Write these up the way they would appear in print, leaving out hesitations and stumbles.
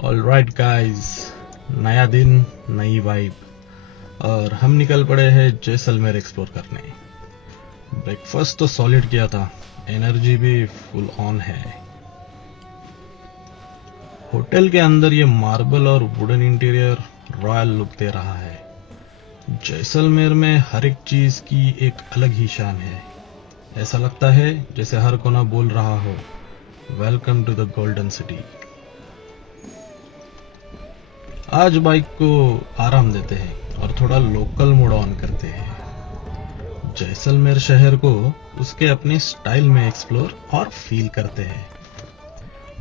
Alright guys, नया दिन नई वाइब और हम निकल पड़े हैं जैसलमेर एक्सप्लोर करने। ब्रेकफास्ट तो सॉलिड किया था, एनर्जी भी फुल ऑन है। होटल के अंदर ये मार्बल और वुडन इंटीरियर रॉयल लुक दे रहा है। जैसलमेर में हर एक चीज की एक अलग ही शान है। ऐसा लगता है जैसे हर कोना बोल रहा हो, welcome to the golden city. आज बाइक को आराम देते हैं और थोड़ा लोकल मोड ऑन करते हैं। जैसलमेर शहर को उसके अपने स्टाइल में एक्सप्लोर और फील करते हैं।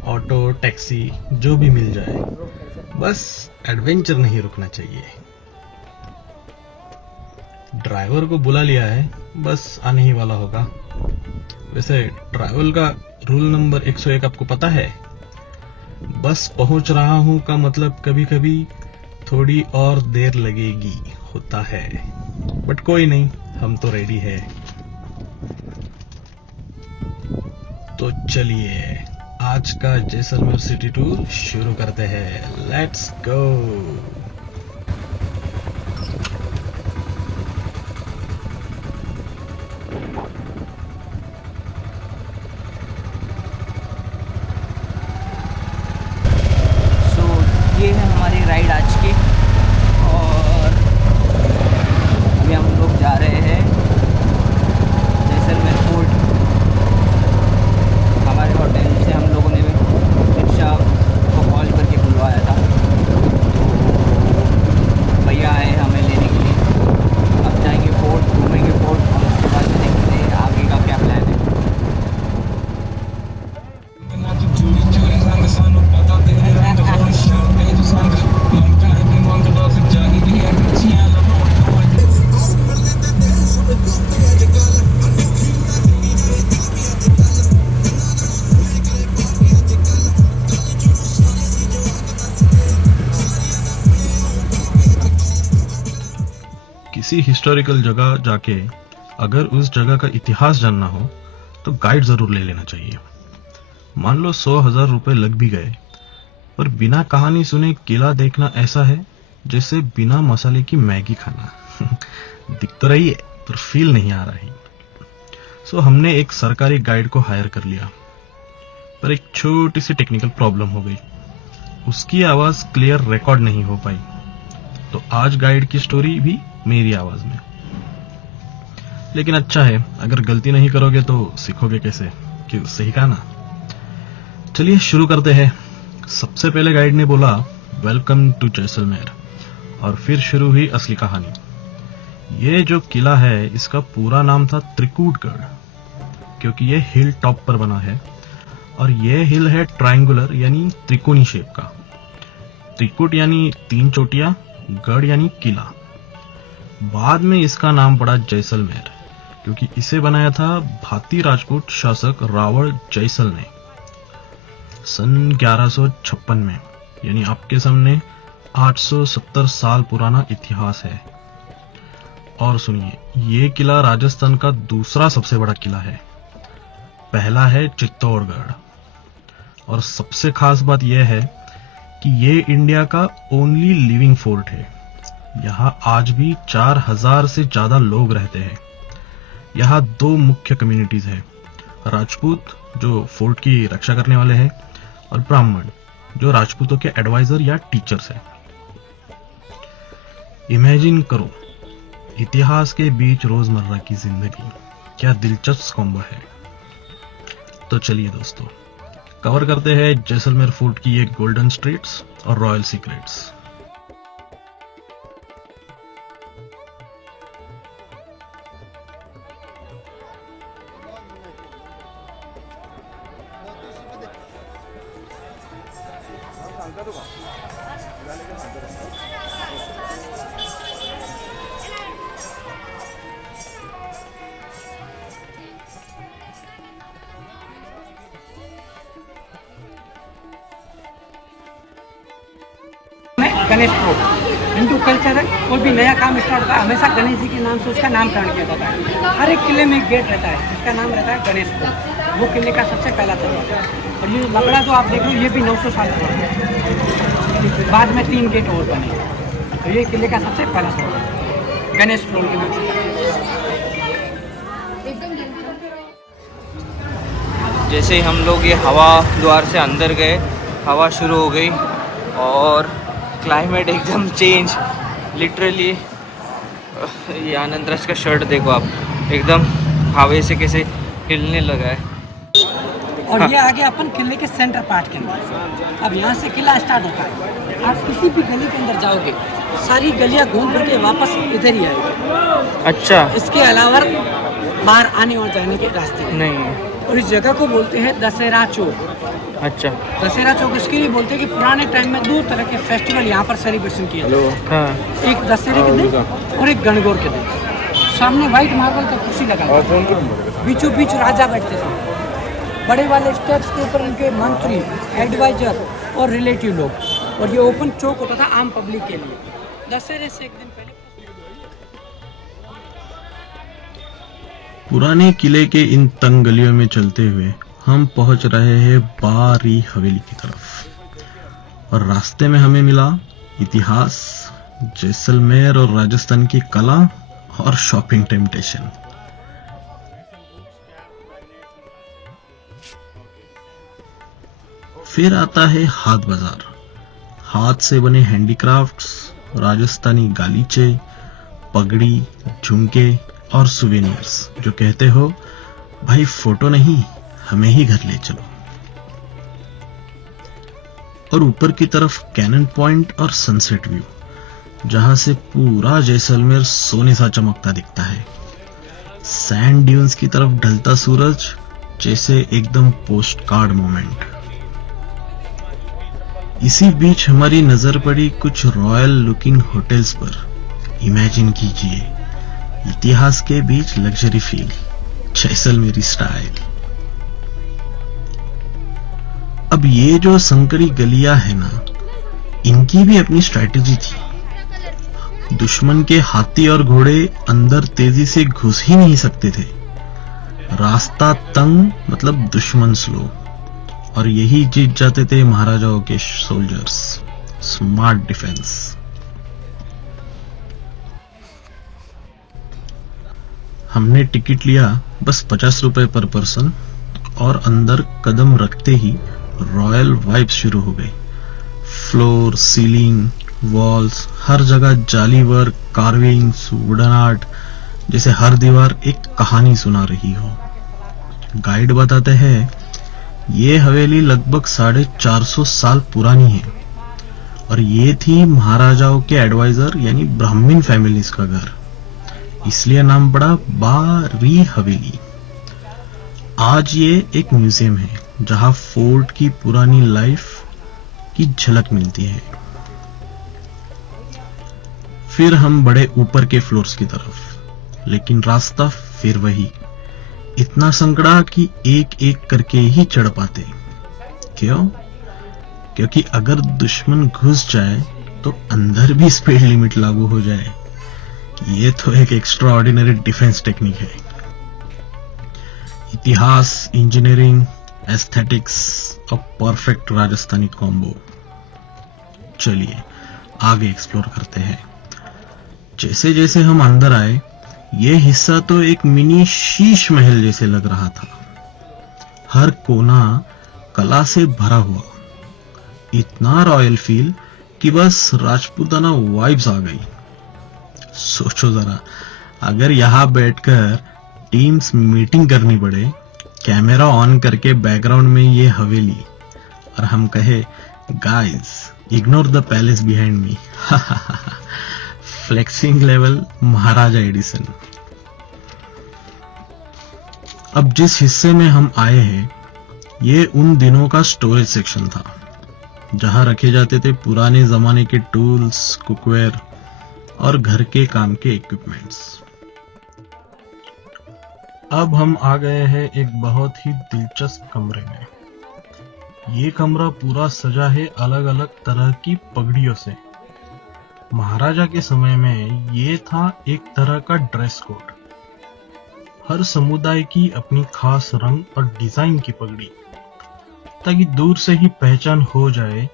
ऑटो, टैक्सी जो भी मिल जाए, बस एडवेंचर नहीं रुकना चाहिए। ड्राइवर को बुला लिया है, बस आने ही वाला होगा। वैसे ट्रैवल का रूल नंबर 101 आपको पता है? बस पहुंच रहा हूं का मतलब कभी कभी थोड़ी और देर लगेगी होता है, बट कोई नहीं, हम तो रेडी है। तो चलिए आज का जैसलमेर सिटी टूर शुरू करते हैं। Let's go. ये है हमारी राइड आज की और अभी हम लोग जा रहे हैं जैसलमेर फोर्ट। हमारे होटल से हम लोगों ने रिक्शा को कॉल करके बुलवाया था, तो भैया आए हमें लेने के लिए। अब जाएंगे फोर्ट, घूमेंगे फोर्ट और उसके बाद देखेंगे आगे का क्या प्लान है। किसी हिस्टोरिकल जगह जाके अगर उस जगह का इतिहास जानना हो तो गाइड जरूर ले लेना चाहिए। मान लो 100,000 रुपए लग भी गए, पर बिना कहानी सुने किला देखना ऐसा है जैसे बिना मसाले की मैगी खाना। दिख तो रही है पर फील नहीं आ रही। सो हमने एक सरकारी गाइड को हायर कर लिया, पर एक छोटी सी टेक्निकल प्रॉब्लम हो गई। उसकी आवाज क्लियर रिकॉर्ड नहीं हो पाई, तो आज गाइड की स्टोरी भी मेरी आवाज में। लेकिन अच्छा है, अगर गलती नहीं करोगे तो सीखोगे कैसे, कि सही कहा ना। चलिए शुरू करते हैं। सबसे पहले गाइड ने बोला वेलकम टू जैसलमेर, और फिर शुरू हुई असली कहानी। ये जो किला है इसका पूरा नाम था त्रिकूटगढ़, क्योंकि ये हिल टॉप पर बना है और ये हिल है ट्रायंगुलर यानी त्रिकोणी शेप का। त्रिकुट यानी 3 चोटियां, गढ़ यानी किला। बाद में इसका नाम पड़ा जैसलमेर, क्योंकि इसे बनाया था भाती राजपूत शासक रावण जैसल ने सन 1156 में। यानी आपके सामने 870 साल पुराना इतिहास है। और सुनिए, ये किला राजस्थान का दूसरा सबसे बड़ा किला है। पहला है चित्तौड़गढ़, और सबसे खास बात यह है कि ये इंडिया का ओनली लिविंग फोर्ट है। यहाँ आज भी 4000 से ज्यादा लोग रहते हैं। यहाँ 2 मुख्य कम्युनिटीज है, राजपूत जो फोर्ट की रक्षा करने वाले हैं, और ब्राह्मण जो राजपूतों के एडवाइजर या टीचर्स हैं। इमेजिन करो, इतिहास के बीच रोजमर्रा की जिंदगी, क्या दिलचस्प कॉम्बो है। तो चलिए दोस्तों, कवर करते हैं जैसलमेर फोर्ट की ये गोल्डन स्ट्रीट्स और royal secrets. Ganesh fort Hindu culture है। कोई भी नया काम स्टार्ट होता है हमेशा गणेश जी के नाम से उसका नामकरण किया जाता है। हर एक किले में एक गेट रहता है जिसका नाम रहता है गणेश फोर्ट। वो किले का सबसे पहला दरवाजा है। और ये लकड़ा जो आप देख रहे हो ये भी 900 साल पुराना है। बाद में 3 गेट और बने। तो ये किले का सबसे पहला फ्लोर है, गणेश फ्लोर के नाम से। जैसे ही हम लोग ये हवा द्वार से अंदर गए, हवा शुरू हो गई और क्लाइमेट एकदम चेंज। लिटरली ये आनंद रश का शर्ट देखो आप, एकदम हवा से कैसे हिलने लगा है। और ये आगे अपन किले के सेंटर पार्ट के अंदर। अब यहाँ से किला स्टार्ट होता है। आप किसी भी गली के अंदर जाओगे, सारी गलियाँ घूम करके वापस इधर ही आएगी। अच्छा, इसके अलावा बाहर आने और जाने के रास्ते नहीं। और इस जगह को बोलते हैं दशहरा चौक। अच्छा, दशहरा चौक इसके लिए बोलते हैं कि पुराने टाइम में 2 तरह के फेस्टिवल यहाँ पर सेलिब्रेशन किए जाते हैं। हाँ, एक दशहरे के दिन और एक गणगौर के दिन। सामने व्हाइट मार्बल का कुर्सी लगा था, बीचों बीच राजा बैठते थे। बड़े वाले स्टेप्स के ऊपर उनके मंत्री, एडवाइजर और रिलेटिव लोग। और ये ओपन चौक होता था आम पब्लिक के लिए। दशहरे से एक दिन पहले पुराने किले के इन तंग गलियों में चलते हुए हम पहुंच रहे हैं बारी हवेली की तरफ। और रास्ते में हमें मिला इतिहास, जैसलमेर और राजस्थान की कला और शॉपिंग टेम्पटेशन। फिर आता है हाथ बाजार। हाथ से बने हैंडीक्राफ्ट्स, राजस्थानी गालीचे, पगड़ी, झुमके और सुवेनियर्स, जो कहते हो भाई फोटो नहीं, हमें ही घर ले चलो। और ऊपर की तरफ कैनन पॉइंट और सनसेट व्यू, जहां से पूरा जैसलमेर सोने सा चमकता दिखता है। सैंड ड्यून्स की तरफ ढलता सूरज, जैसे एकदम पोस्ट कार्ड मोमेंट। इसी बीच हमारी नजर पड़ी कुछ रॉयल लुकिंग होटल्स पर। इमेजिन कीजिए, इतिहास के बीच लग्जरी फील, जैसलमेरी स्टाइल। अब ये जो संकरी गलियां है ना, इनकी भी अपनी स्ट्रैटेजी थी। दुश्मन के हाथी और घोड़े अंदर तेजी से घुस ही नहीं सकते थे। रास्ता तंग मतलब दुश्मन स्लो, और यही जीत जाते थे महाराजाओं के सोल्जर्स। Smart defence. हमने टिकट लिया बस 50 रुपए पर पर्सन, और अंदर कदम रखते ही रॉयल वाइब्स शुरू हो गई। फ्लोर, सीलिंग, वॉल्स, हर जगह जाली वर्क, कार्विंग्स, वुडन आर्ट, जैसे हर दीवार एक कहानी सुना रही हो। गाइड बताते हैं ये हवेली लगभग 450 साल पुरानी है, और ये थी महाराजाओं के एडवाइजर यानी ब्राह्मण फैमिलीज का घर, इसलिए नाम पड़ा बारी हवेली। आज ये एक म्यूजियम है जहां फोर्ट की पुरानी लाइफ की झलक मिलती है। फिर हम बढ़े ऊपर के फ्लोर्स की तरफ, लेकिन रास्ता फिर वही, इतना संकड़ा कि एक एक करके ही चढ़ पाते। क्यों? क्योंकि अगर दुश्मन घुस जाए तो अंदर भी स्पीड लिमिट लागू हो जाए। ये तो एक एक्स्ट्रा ऑर्डिनरी डिफेंस टेक्निक है। इतिहास, इंजीनियरिंग, एस्थेटिक्स और परफेक्ट राजस्थानी कॉम्बो। चलिए आगे एक्सप्लोर करते हैं। जैसे जैसे हम अंदर आए, ये हिस्सा तो एक मिनी शीश महल जैसे लग रहा था। हर कोना कला से भरा हुआ, इतना रॉयल फील कि बस राजपूताना वाइब्स आ गई। सोचो जरा, अगर यहां बैठकर टीम्स मीटिंग करनी पड़े, कैमरा ऑन करके बैकग्राउंड में ये हवेली, और हम कहे guys ignore the palace behind me, flexing level Maharaja Edison. अब जिस हिस्से में हम आए हैं, ये उन दिनों का स्टोरेज सेक्शन था, जहां रखे जाते थे पुराने जमाने के टूल्स, कुकवेयर और घर के काम के इक्विपमेंट्स। अब हम आ गए हैं एक बहुत ही दिलचस्प कमरे में। ये कमरा पूरा सजा है अलग अलग तरह की पगड़ियों से। महाराजा के समय में ये था एक तरह का ड्रेस कोड। हर समुदाय की अपनी खास रंग और डिजाइन की पगड़ी, ताकि दूर से ही पहचान हो जाए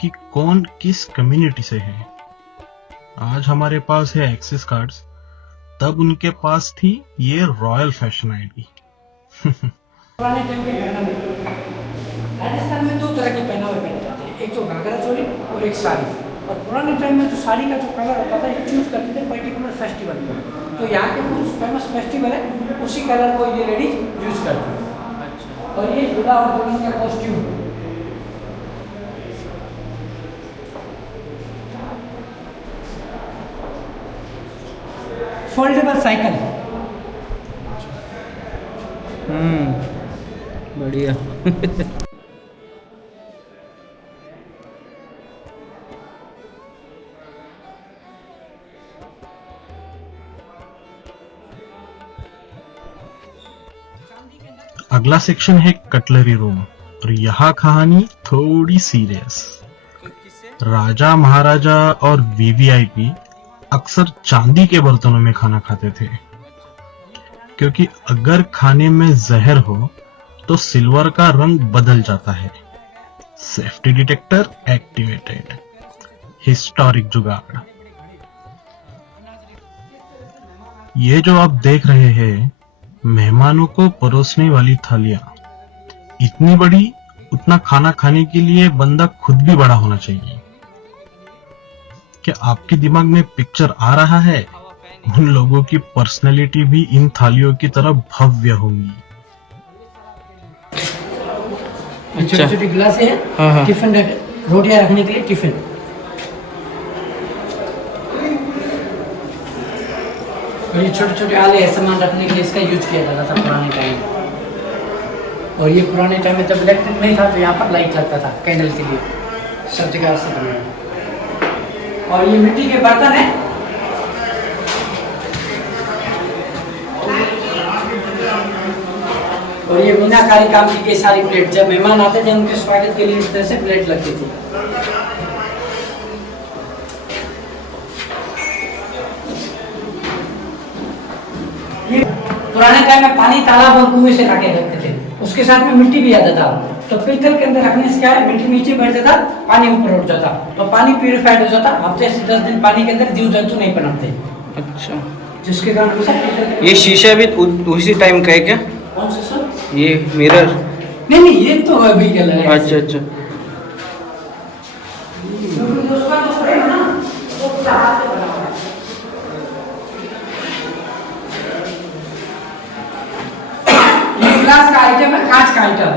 कि कौन किस कम्युनिटी से है। आज हमारे पास है एक्सेस कार्ड्स, तब उनके पास थी ये रॉयल फैशन आईडी। पुराने टाइम के गहना में राजस्थान में 2 तरह के पहनावे पहने जाते हैं, एक तो घाघरा चोली और एक साड़ी। और पुराने टाइम में जो साड़ी का जो कलर होता था ये चूज करते थे पर्टिकुलर फेस्टिवल में, तो यहाँ के कुछ फेमस फेस्टिवल है उसी कलर को ये लेडीज यूज करती है। अच्छा। और ये दूल्हा और दुल्हन का कॉस्ट्यूम, फोल्डेबल साइकिल, बढ़िया। अगला सेक्शन है कटलरी रूम, और यहाँ कहानी थोड़ी सीरियस। राजा महाराजा और वीवीआईपी अक्सर चांदी के बर्तनों में खाना खाते थे, क्योंकि अगर खाने में जहर हो तो सिल्वर का रंग बदल जाता है। Safety detector activated. हिस्टोरिक जुगाड़। ये जो आप देख रहे हैं, मेहमानों को परोसने वाली थालियां। इतनी बड़ी, उतना खाना खाने के लिए बंदा खुद भी बड़ा होना चाहिए। क्या आपके दिमाग में पिक्चर आ रहा है? उन लोगों की पर्सनैलिटी भी इन थालियों की तरह भव्य होंगी। छोटी छोटी गिलासें हैं, हाँ। टिफिन रोटियां रखने के लिए टिफिन। और ये छोटे छोटे आले सामान रखने के लिए इसका यूज किया जाता था पुराने टाइम में। और ये पुराने टाइम में जब इलेक्ट्रिक नहीं था तो यहाँ पर लाइट लगता था कैंडल के लिए, सब जगह से बना। और ये मिट्टी के बर्तन है, और ये मीनाकारी काम की सारी प्लेट, जब मेहमान आते थे उनके स्वागत के लिए इस तरह से प्लेट लगती थी। ये पुराने टाइम में पानी तालाब और कुएं से लाके रखते थे, उसके साथ में मिट्टी भी आता था, तो फिल्टर के अंदर रखने से क्या है, मिट्टी नीचे बैठ जाता, पानी ऊपर उठ जाता, तो पानी प्यूरिफाइड हो जाता। हफ्ते से 10 दिन पानी के अंदर जीव जंतु नहीं पनपते। अच्छा, जिसके कारण ये शीशा भी उसी टाइम का है क्या? कौन सा सर? ये मिरर? नहीं, ये तो अभी के लगे। अच्छा अच्छा। ये ग्लास का आइटम है, कांच का आइटम,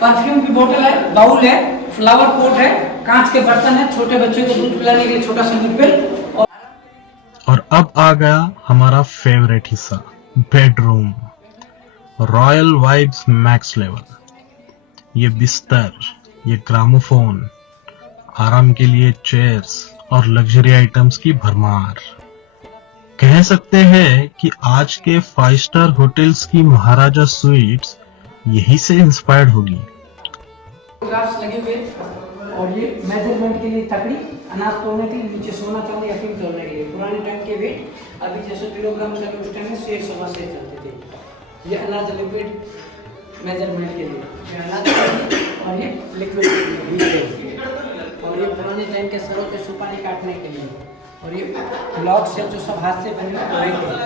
परफ्यूम की बोतल है, बाउल है, फ्लावर पॉट है, कांच के बर्तन है, छोटे बच्चों को दूध पिलाने के लिए छोटा सा निप्पल। और अब आ गया हमारा फेवरेट हिस्सा, bedroom. Royal vibes max level. ये बिस्तर, ये ग्रामोफोन, आराम के लिए चेयर्स और लग्जरी आइटम्स की भरमार। कह सकते हैं कि आज के 5 स्टार होटल्स की महाराजा स्वीट्स यही से इंस्पायर्ड होगी। ग्राफ्स लगे हुए, और ये मेजरमेंट के लिए तकड़ी, अनाज तोड़ने के लिए, नीचे सोना चांदी अफीम तोड़ने के लिए। पुराने टाइम के वेट अभी जैसे किलोग्राम चले उस टाइम में 100 से चलते थे। ये अनाज लिक्विड मेजरमेंट के लिए, ये अनाज और ये लिक्विड, और ये पुराने टाइम के सरों के सुपारी काटने के लिए, और ये लॉक से जो सब हाथ से बने हुए थे,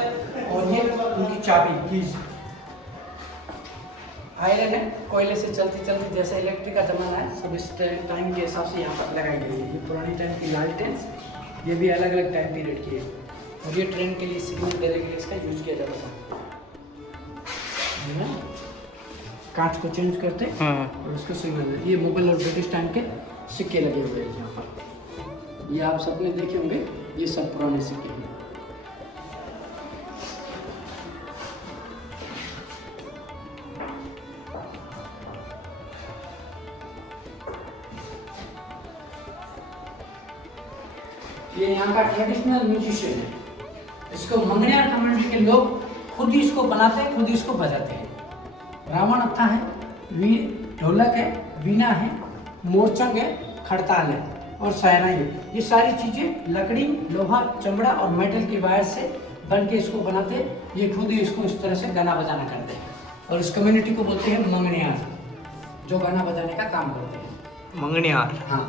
और ये उनकी चाबी कीज। आयरन है, कोयले से चलती चलती, जैसे इलेक्ट्रिक का जमाना है, सब इस टाइम के हिसाब से यहाँ पर लगाई गई है। ये पुरानी टाइम की लालटेन, ये भी अलग अलग टाइम पीरियड की है। और ये ट्रेन के लिए सिग्नल देने के लिए इसका यूज किया जाता था। कांच को चेंज करते और उसको सिग्नल। ये मुगल और ब्रिटिश टाइम के सिक्के लगे हुए हैं यहाँ पर, ये आप सबने देखे होंगे, ये सब पुराने सिक्के हैं। ये यहाँ का ट्रेडिशनल म्यूजिशियन है, इसको मंगनियार कम्युनिटी के लोग खुद ही इसको बनाते हैं, खुद ही इसको बजाते हैं। रावण अत्था है, ढोलक है, वीणा है, मोरचंग है, खड़ताल है और सहनाई है। ये सारी चीज़ें लकड़ी, लोहा, चमड़ा और मेटल की वायर से बन के इसको बनाते हैं। ये खुद ही इसको इस तरह से गाना बजाना करते हैं, और इस कम्युनिटी को बोलते हैं मंगनियार, जो गाना बजाने का काम करते हैं। मंगनियार। हाँ।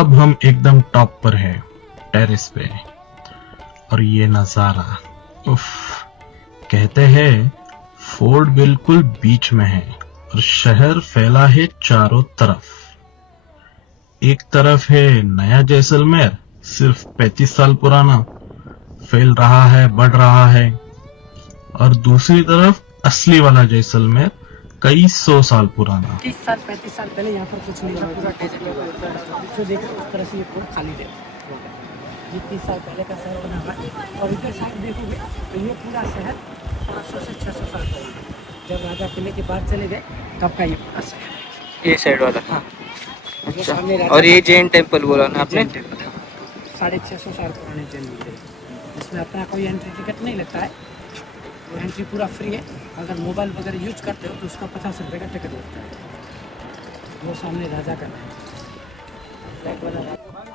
अब हम एकदम टॉप पर हैं, टेरेस पे, और ये नजारा, उफ। कहते हैं फोर्ट बिल्कुल बीच में है और शहर फैला है चारों तरफ। एक तरफ है नया जैसलमेर, सिर्फ 35 साल पुराना, फैल रहा है, बढ़ रहा है, और दूसरी तरफ असली वाला जैसलमेर, कई 100 साल पुराना। 30 साल 35 साल पहले यहाँ पर कुछ नहीं था, पूरा डेजर्ट था। जो देखो उस तरह से ये पूरा खाली है। ये 30 साल पहले का शहर बना हुआ है। और इधर साइड देखोगे तो ये पूरा शहर 500 से 600 साल पुराना। जब राजा किले के बाद चले गए तब का ये पूरा शहर है। ये साइड वाला। हाँ। अच्छा। और ये जैन टेम्पल बोला ना आपने? 650 साल पुराने जैन मंदिर, इसमें अपना कोई एंट्री टिकट नहीं लगता है। वो एंट्री पूरा फ्री है। अगर मोबाइल वगैरह यूज करते हो तो उसका 50 रुपये का टिकट लगता है। वो सामने राजा का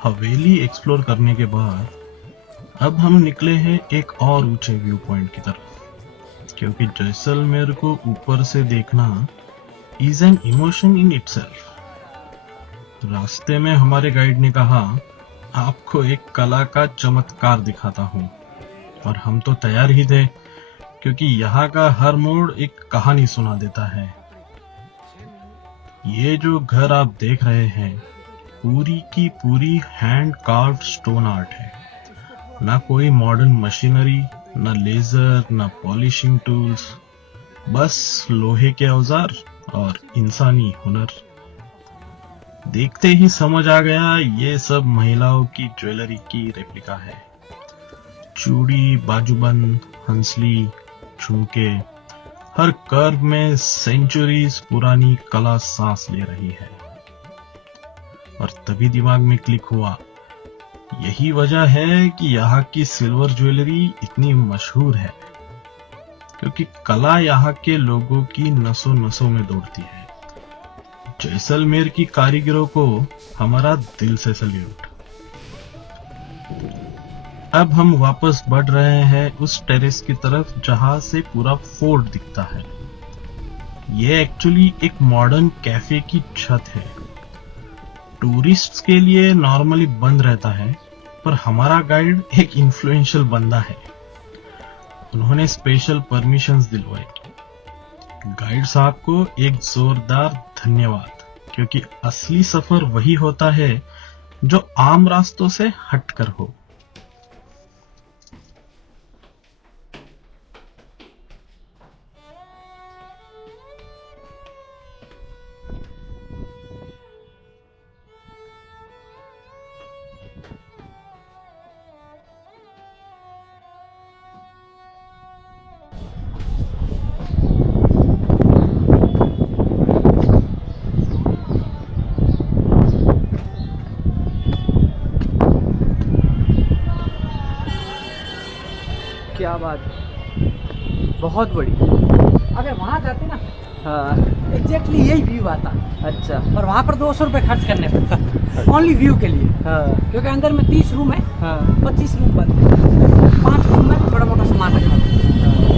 हवेली एक्सप्लोर करने के बाद अब हम निकले हैं एक और ऊंचे व्यू पॉइंट की तरफ, क्योंकि जैसलमेर को ऊपर से देखना is an emotion in itself. रास्ते में हमारे गाइड ने कहा, आपको एक कला का चमत्कार दिखाता हूं, और हम तो तैयार ही थे, क्योंकि यहाँ का हर मोड़ एक कहानी सुना देता है। ये जो घर आप देख रहे हैं, पूरी की पूरी हैंड कार्व्ड स्टोन आर्ट है। ना कोई मॉडर्न मशीनरी, ना लेजर, ना पॉलिशिंग टूल्स, बस लोहे के औजार और इंसानी हुनर। देखते ही समझ आ गया, ये सब महिलाओं की ज्वेलरी की रेप्लिका है। चूड़ी, बाजूबंद, हंसली, झुमके, हर कर्व में सेंचुरीज पुरानी कला सांस ले रही है। और तभी दिमाग में क्लिक हुआ, यही वजह है कि यहाँ की सिल्वर ज्वेलरी इतनी मशहूर है, क्योंकि कला यहाँ के लोगों की नसों नसों में दौड़ती है। जैसलमेर की कारीगरों को हमारा दिल से सल्यूट। अब हम वापस बढ़ रहे हैं उस टेरेस की तरफ जहां से पूरा फोर्ट दिखता है। ये एक्चुअली एक मॉडर्न कैफे की छत है। टूरिस्ट्स के लिए नॉर्मली बंद रहता है, पर हमारा गाइड एक इन्फ्लुएंशियल बंदा है। उन्होंने स्पेशल परमिशंस दिलवाई। गाइड साहब को एक जोरदार धन्यवाद, क्योंकि असली सफर वही होता है जो आम रास्तों से हटकर हो। क्या बात है, बहुत बड़ी। अगर वहाँ जाते ना, हाँ। एग्जैक्टली यही व्यू आता। अच्छा। और वहाँ पर 200 रुपये खर्च करने पड़ता ओनली व्यू के लिए। हाँ। क्योंकि अंदर में 30 रूम है, हाँ। 25 रूम बंद है, 5 रूम में थोड़ा मोटा सामान रखा था।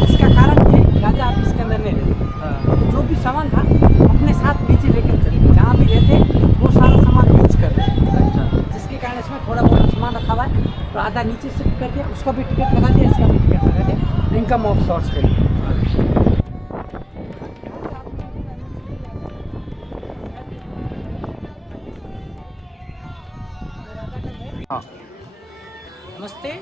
इसका कारण ये कि राजा आप इसके अंदर नहीं रहते, तो जो भी सामान था अपने साथ नीचे लेकर चले गए। जहाँ भी रहते वो सारा सामान यूज कर रहे हैं। अच्छा। जिसके कारण इसमें थोड़ा बहुत सामान रखा हुआ है, तो आधा नीचे शिफ्ट कर दिया, उसका भी टिकट लगा दिया, इसका भी टिकट लगा दिया, इनकम ऑफ सोर्स के लिए। हाँ। नमस्ते,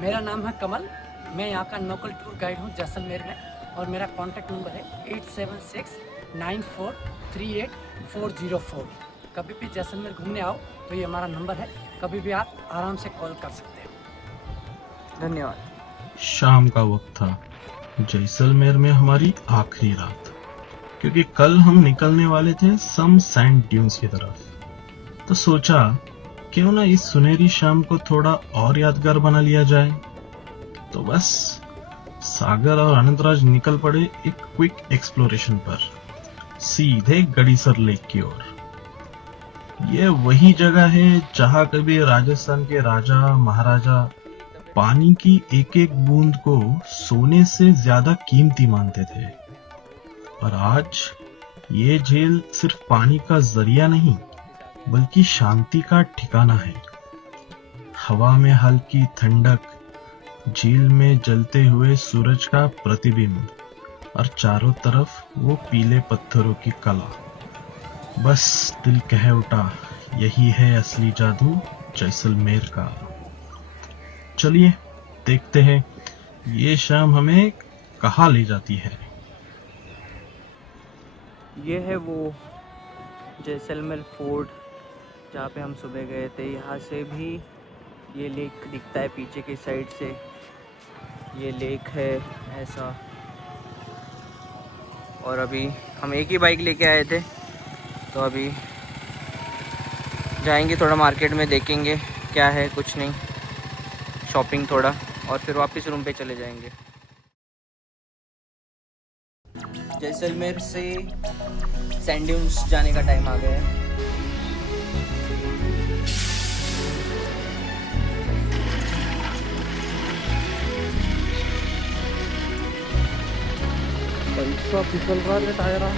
मेरा नाम है कमल। मैं यहाँ का लोकल टूर गाइड हूँ जैसलमेर में, और मेरा कॉन्टैक्ट नंबर है 8769438404। कभी भी जैसलमेर घूमने आओ तो ये हमारा नंबर है, कभी भी आप आराम से कॉल कर सकते हो। धन्यवाद। शाम का वक्त था, जैसलमेर में हमारी आखिरी रात, क्योंकि कल हम निकलने वाले थे सम सैंड ड्यून्स की तरफ। तो सोचा क्यों ना इस सुनहरी शाम को थोड़ा और यादगार बना लिया जाए। तो बस सागर और अनंतराज निकल पड़े एक क्विक एक्सप्लोरेशन पर, सीधे गड़ीसर लेक की ओर। यह वही जगह है जहां कभी राजस्थान के राजा महाराजा पानी की एक एक बूंद को सोने से ज्यादा कीमती मानते थे। और आज ये झील सिर्फ पानी का जरिया नहीं, बल्कि शांति का ठिकाना है। हवा में हल्की ठंडक, झील में जलते हुए सूरज का प्रतिबिंब और चारों तरफ वो पीले पत्थरों की कला। बस दिल कह उठा, यही है असली जादू जैसलमेर का। चलिए देखते हैं ये शाम हमें कहाँ ले जाती है। ये है वो जैसलमेर फोर्ट जहाँ पे हम सुबह गए थे। यहाँ से भी ये लेक दिखता है पीछे की साइड से। ये लेक है ऐसा। और अभी हम एक ही बाइक लेके आए थे, तो अभी जाएंगे थोड़ा मार्केट में, देखेंगे क्या है, कुछ नहीं, शॉपिंग थोड़ा, और फिर वापस रूम पे चले जाएंगे। जैसलमेर से सैंड ड्यून्स जाने का टाइम आ गया है। पैसा फिसल रहा है टायरा।